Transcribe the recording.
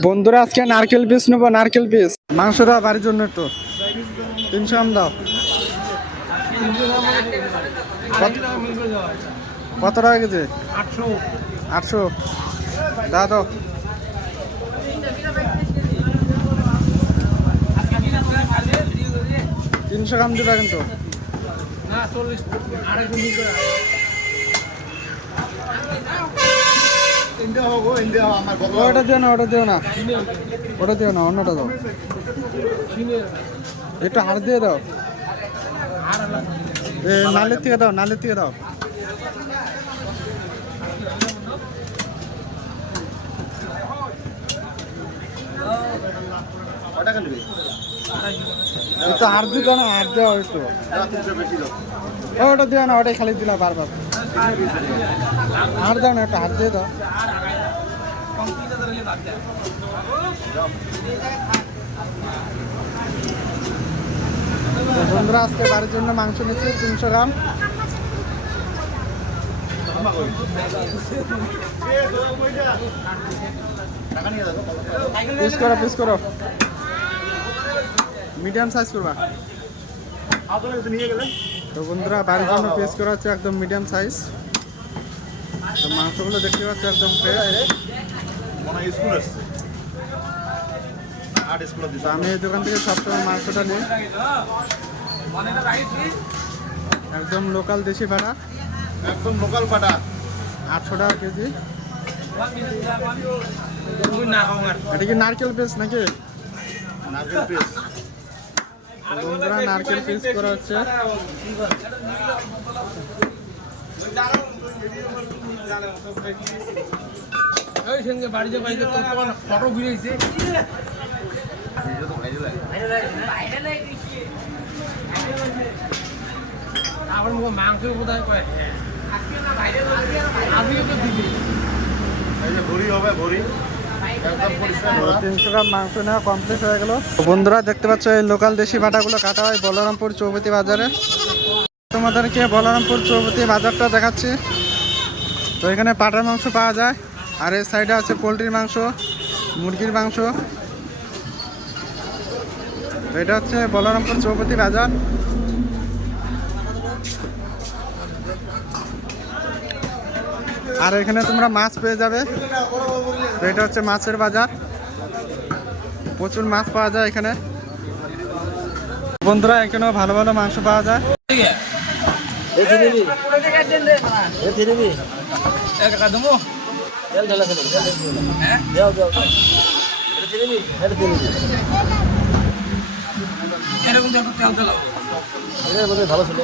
বন্ধুরা আজকে নারকেল পিস নেবো, নারকেল পিস। মাংসটা বাড়ির জন্য একটু 300 গ্রাম দাও। কত টাকা কেজি? 800 দাও দাও। 300 গ্রাম দিবা কিন্তু। ওটা দিও না, ওটা দিও না, ওটা দিও না, অন্যটা দাও। একটু হাড় দিয়ে দাও, নালের থেকে দাও, নালের থেকে দাও। একটু হাড় দিত না, হাড় দেওয়া একটু। ওটা দিও না, ওটাই খালি দিলা বারবার। হাড় দাও না, একটু হাড় দিয়ে দাও। বন্ধুরা আজকে বাড়ির জন্য মাংস নিচ্ছি 300 গ্রাম। পিস করো, পিস করো, মিডিয়াম সাইজ করবা। তো বন্ধুরা বাড়ির জন্য পিস করা হচ্ছে একদম মিডিয়াম সাইজ। তো মাংসগুলো দেখতে পাচ্ছি একদম ফ্রেশ। আমি এই দোকান থেকে সবসময় মাংসটা নিই, একদম লোকাল দেশি পাটা, একদম লোকাল পাটা 800 টাকা কেজি। এটা কি নারকেল পিস নাকি? নারকেল পিস। বন্ধুরা নারকেল পিস করা হচ্ছে। বাড়িতে বাড়িতে ফটো ঘুরেছে আমার মুখে মাংস কোথায় কয় ভরি হবে ভরি। 300 গ্রাম মাংস নেওয়া কমপ্লিট হয়ে গেল। বন্ধুরা দেখতে পাচ্ছ এই লোকাল দেশি বাটাগুলো কাটা হয় বলরামপুর চৌপতি বাজারে। তোমাদেরকে বলরামপুর চৌপতি বাজারটা দেখাচ্ছি। তো এখানে পাটার মাংস পাওয়া যায়, আর এই সাইডে আছে পোলট্রির মাংস, মুরগির মাংস। এটা হচ্ছে বলরামপুর চৌপতি বাজার। আর এখানে তোমরা মাছ পেয়ে যাবে। তো এটা হচ্ছে মাছের বাজার, প্রচুর মাছ পাওয়া যায় এখানে। বন্ধুরা এখানেও ভালো ভালো মাংস পাওয়া যায়। ভালো ছিল।